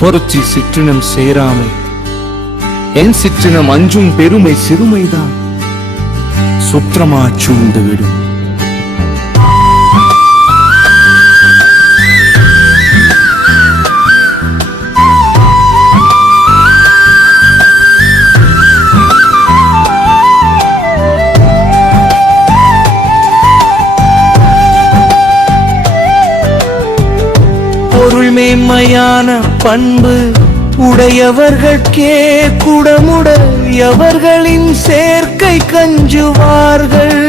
பொருட்சி சிற்றினம் சேராமை என் சிற்றினம் அஞ்சும் பெருமை சிறுமைதான் சுற்றமா சூழ்ந்துவிடும். பொருள் மேன்மையான பண்பு உடையவர்கட்கே குடமுடையவர்களின் சேர்க்கை கஞ்சுவார்கள்.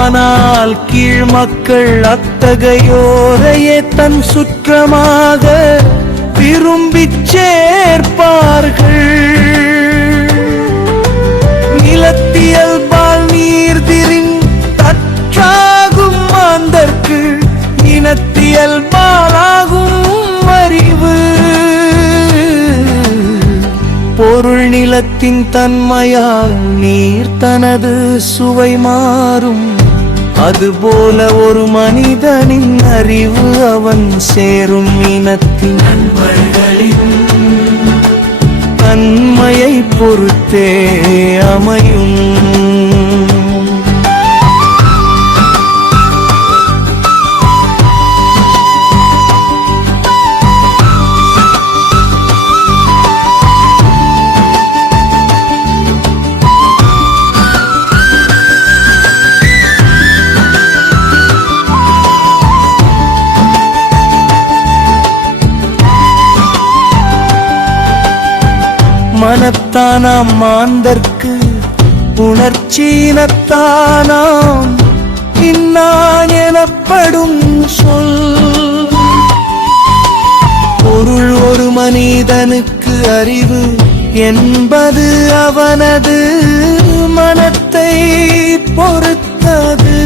ஆனால் கீழ் மக்கள் அத்தகையோரையே தன் சுற்றமாக விரும்பிச் சேர்ப்பார்கள். நிலத்தியல்பால் நீர்திரின் தற்றாகும் மாந்தர்க்கு இனத்தியல்பாலாகும் அறிவு. பொருள் நிலத்தின் தன்மையால் நீர் தனது சுவை மாறும். அதுபோல ஒரு மனிதனின் அறிவு அவன் சேரும் இனத்தின் தன்மையை பொறுத்தே அமையும். மனத்தானாம் மாந்தர்க்கு உணர்ச்சியினத்தானாம் இன்னான் எனப்படும் சொல். பொருள் ஒரு மனிதனுக்கு அறிவு என்பது அவனது மனத்தை பொறுத்தது.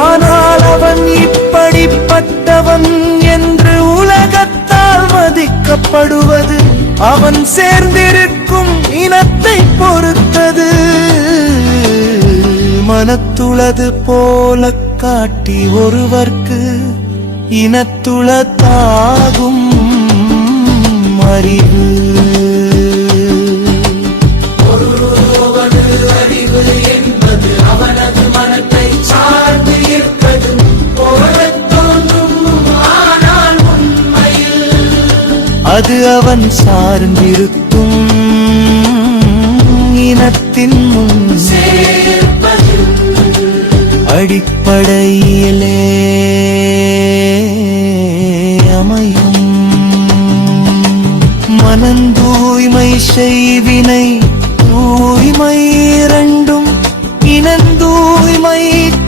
ஆனால் அவன் இப்படிப்பட்டவன் என்று உலகத்தால் மதிக்கப்படுவது அவன் சேர்ந்திருக்கும் இனத்தை பொறுத்தது. மனத்துளது போல காட்டி ஒருவர்க்கு இனத்துளதாகும் அறிவு. அறிவு என்பது அவனது மனத்தை சார்ந்து இருப்பது போலத் தோன்றும். ஆனால் உண்மையில் அது அவன் சார்ந்திருக்கும் இனத்தின் முன் சேர்ப்பது அடிப்படையிலே அமையும். மனந்தூய்மை செய்வினை தூய்மை இரண்டும் இனந்தூய்மை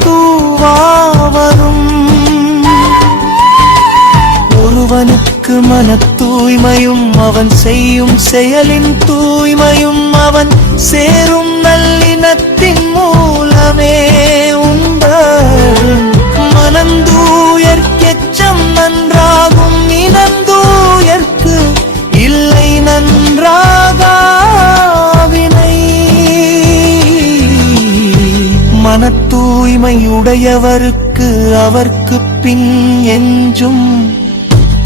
தூவாவரும். ஒருவனுக்கு மன தூய்மையும் அவன் செய்யும் செயலின் தூய்மையும் அவன் சேரும் நல்லினத்தின் மூலமே உண்டு. மனந்தூயர்க்கெச்சம் நன்றாகும் இனந்தூயர்க்கு இல்லை நன்றாகாவினை. மன தூய்மையுடையவருக்கு அவர்க்கு பின் எஞ்சும்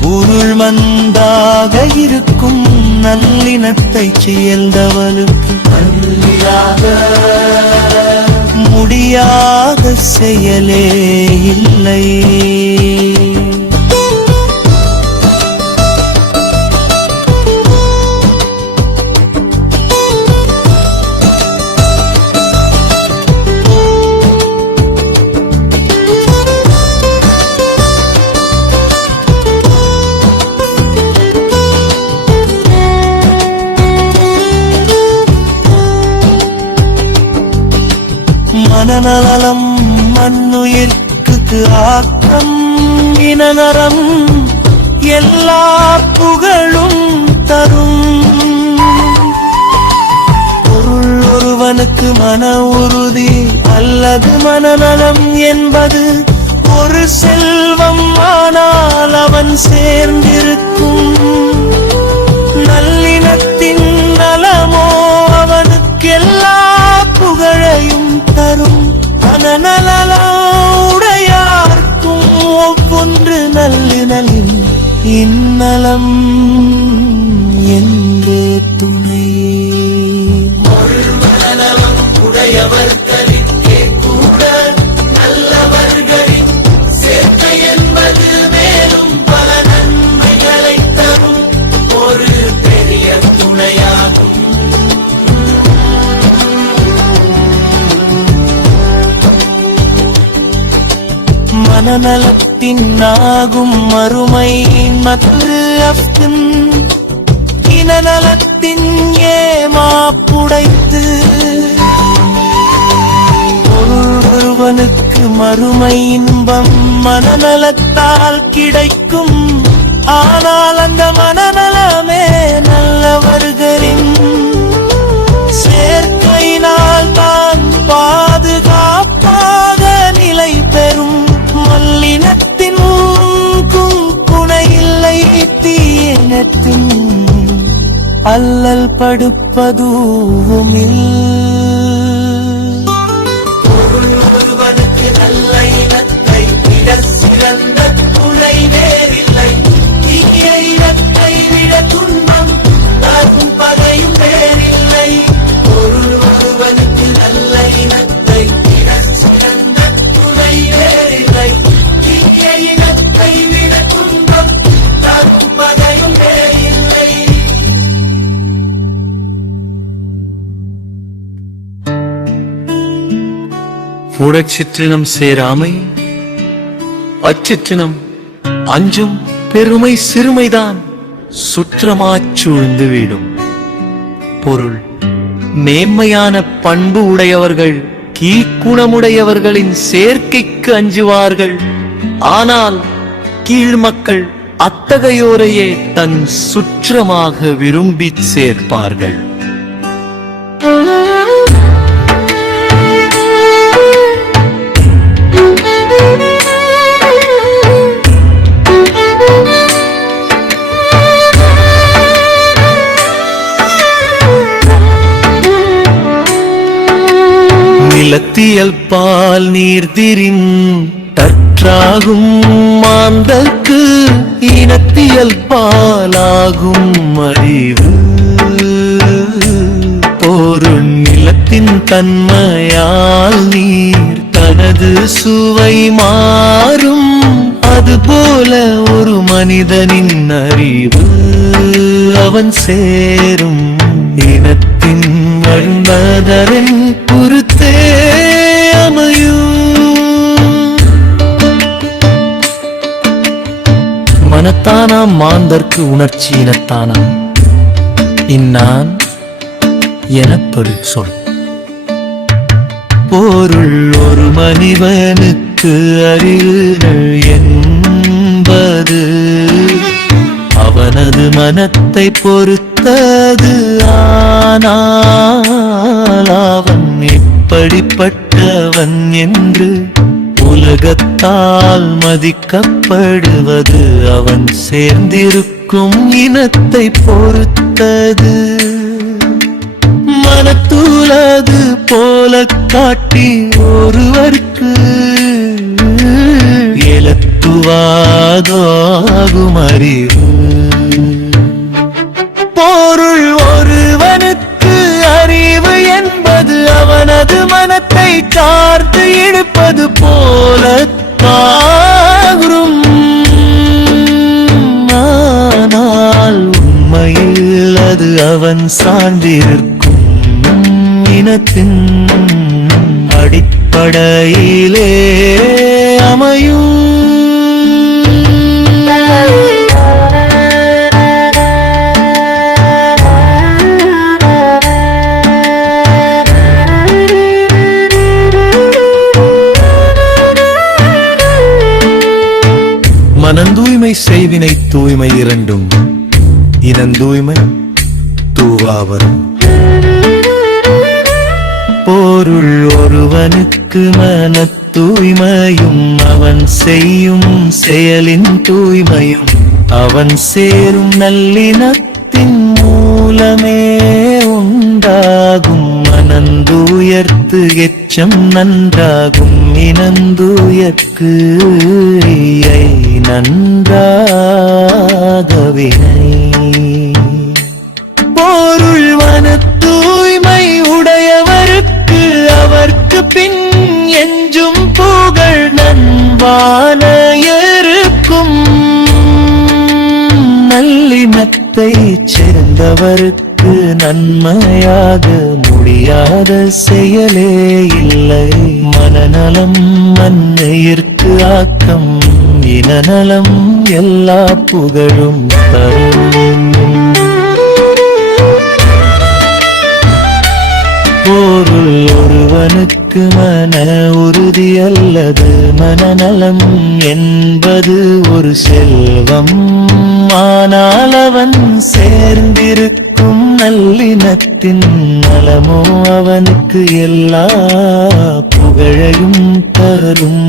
பொருள் மந்தாக இருக்கும். நல்லினத்தை செயல்தவளுக்கு முடியாத செயலே இல்லை. மனநலம் மண்ணுயிர்க்கு ஆக்கம் இனநரம் எல்லா புகழும் தரும். பொருள் ஒருவனுக்கு மன உறுதி அல்லது மனநலம் என்பது ஒரு செல்வம். ஆனால் அவன் சேர்ந்திருக்கும் நல்லினத்தின் நலமோ அவனுக்கு எல்லா புகழையும் தரும். மனநலமுடையார்க்கும் ஒவ்வொன்று நல்லின இன்னலம் என்றே துணையே. மனநலம் உடையவர்களுக்கே கூட நல்லவர்களின் சேர்க்கை என்பது மேலும் பல நன்மைகளை தரும் ஒரு பெரிய துணையாகும். மனநலத்தின் ஆகும் மறுமை மற்று அப்தின் இனநலத்தின் ஏமாப்புடைத்து ஒருவனுக்கு மறுமை இன்பம் மனநலத்தால் கிடைக்கும். ஆனால் அந்த மனநலமே நல்லவர்களின் சேர்க்கையினால் தான் பாதுகாப்பாக நிலை பெறும். மல்லினத்தின் குணை இல்லை தீயினத்தின் அல்லல் படுப்பதுவுமில். ஒருவனுக்கு நல்ல இனத்தை விட சிறந்த துணை வேறில்லை. தீய இனத்தை விட துன்பம் தரும் பகையும் வேறில்லை. ஒருவனுக்கு நல்ல இனத்தை விட சிறந்த துணை வேறில்லை. தீய இனத்தை விட துன்பம் தரும் பகையும் வேறில்லை. உடச்சிற்றினம் சேராமை அச்சிற்றினம் அஞ்சும் பெருமை சிறுமைதான் சுற்றமாச் சூழ்ந்து விடும். பொருள் மேன்மையான பண்பு உடையவர்கள் கீழ்குணமுடையவர்களின் சேர்க்கைக்கு அஞ்சுவார்கள். ஆனால் கீழ்மக்கள் அத்தகையோரையே தன் சுற்றமாக விரும்பிச் சேர்ப்பார்கள். நிலத்தியல் பால் நீர்திரின் தற்றாகும் மாந்தற்கு இனத்தியல் பாலாகும் அறிவு. பொருள் நிலத்தின் தன்மையால் நீர் தனது சுவை மாறும். அதுபோல ஒரு மனிதனின் அறிவு அவன் சேரும் இனத்தின் வந்ததரின் பொறுத்தே அமையும். மனத்தானாம் மாந்தர்க்கு உணர்ச்சி இனத்தானாம் இன்னான் எனப்படு சொல். பொருள் ஒரு மனிதனுக்கு அறிவுகள் என்பது அவனது மனத்தை பொறுத்தது. ஆனால் அவன் எப்படிப்பட்டவன் என்று உலகத்தால் மதிக்கப்படுவது அவன் சேர்ந்திருக்கும் இனத்தை பொறுத்தது. மனத்துலது போல காட்டி ஒருவருக்கு எழுத்துவாகும் அறிவு. பொருள் ஒருவனுக்கு அறிவு என்பது அவனது மனத்தை சார்ந்து இழுப்பது போல காரும். ஆனால் உண்மையில் அது அவன் சார்ந்திருக்கும் இனத்தின் அடிப்படையிலே அமையும். மனந்தூய்மை செய்வினை தூய்மை இரண்டும் இனந்தூய்மை தூவாவரும். பொருள் ஒருவனுக்கு மன தூய்மையும் அவன் செய்யும் செயலின் தூய்மையும் அவன் சேரும் நல்லினத்தின் மூலமே உண்டாகும். மனந்தூயர்த்து எச்சம் நன்றாகும் இனந்தூயர்க்கு நன்றாகும். வினை. பொருள்வன தூய்மை உடையவருக்கு அவர்க்கு பின் எஞ்சும் புகழ் நன்வான இருக்கும். நல்லினத்தை சேர்ந்தவருக்கு நன்மையாக முடியாத செயலே இல்லை. மனநலம் மன்னையிற்கு ஆக்கம், இனநலம் எல்லா புகழும் தரும். பொருள் ஒருவனுக்கு மன உறுதி அல்லது மனநலம் என்பது ஒரு செல்வம். ஆனால் அவன் சேர்ந்திருக்கும் நல்லினத்தின் நலமோ அவனுக்கு எல்லா புகழையும் தரும்.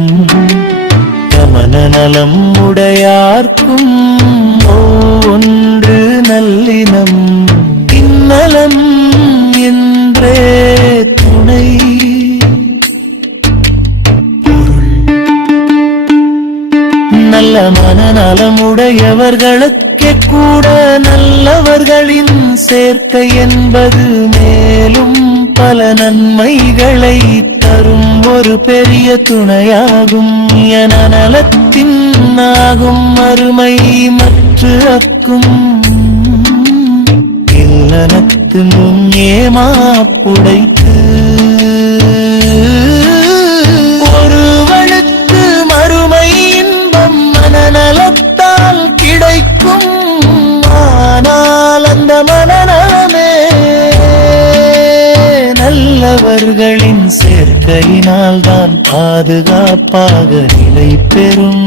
மனநலம் உடையார்க்கும் ஒன்று நல்லினம், இந்நலம் என்றே துணை. நல்ல மனநலமுடையவர்களுக்கே கூட நல்லவர்களின் சேர்க்கை என்பது மேலும் பல நன்மைகளை தரும் ஒரு பெரிய துணையாகும். என நலத்தின் ஆகும் அருமை மற்ற அக்கும் இல்லனத்து முன் ஏமாப்புடைத்து. ஒருவனுக்கு மறுமை இன்பம் மனநலத்தால் கிடைக்கும். ஆனால் அந்த மனநலமே நல்லவர்களின் சேர்க்கையினால் தான் பாதுகாப்பாக நிலை பெறும்.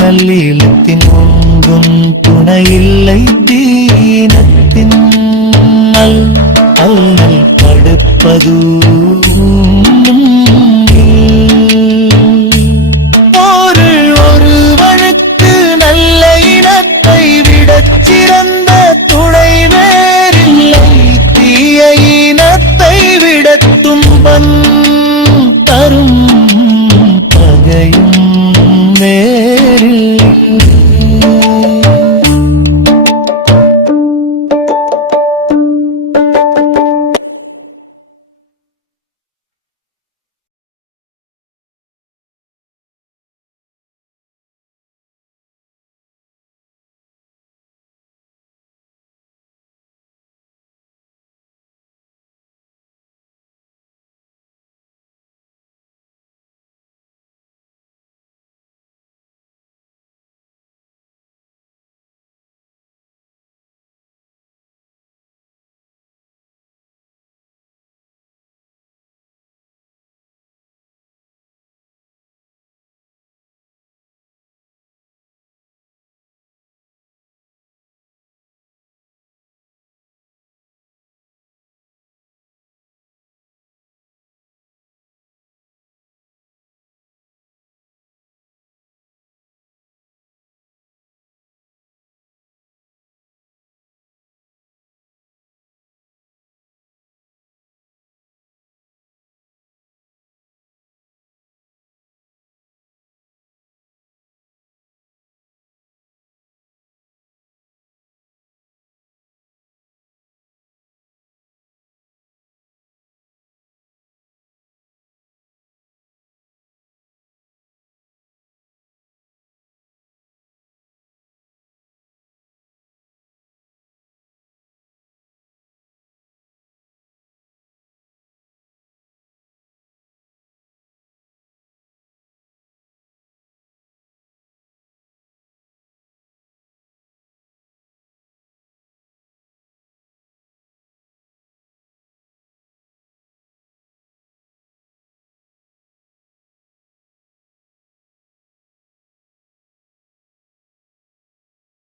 நல்லிலத்தின் ஒன்றும் துணையில்லை தீனத்தின் அல்லல் படுப்பது. ஒருவனுக்கு நல்ல இனத்தை விடச் சிறந்த துணை வேறில்லை. தீய இனத்தை விட துன்பம் தரும் பகையும்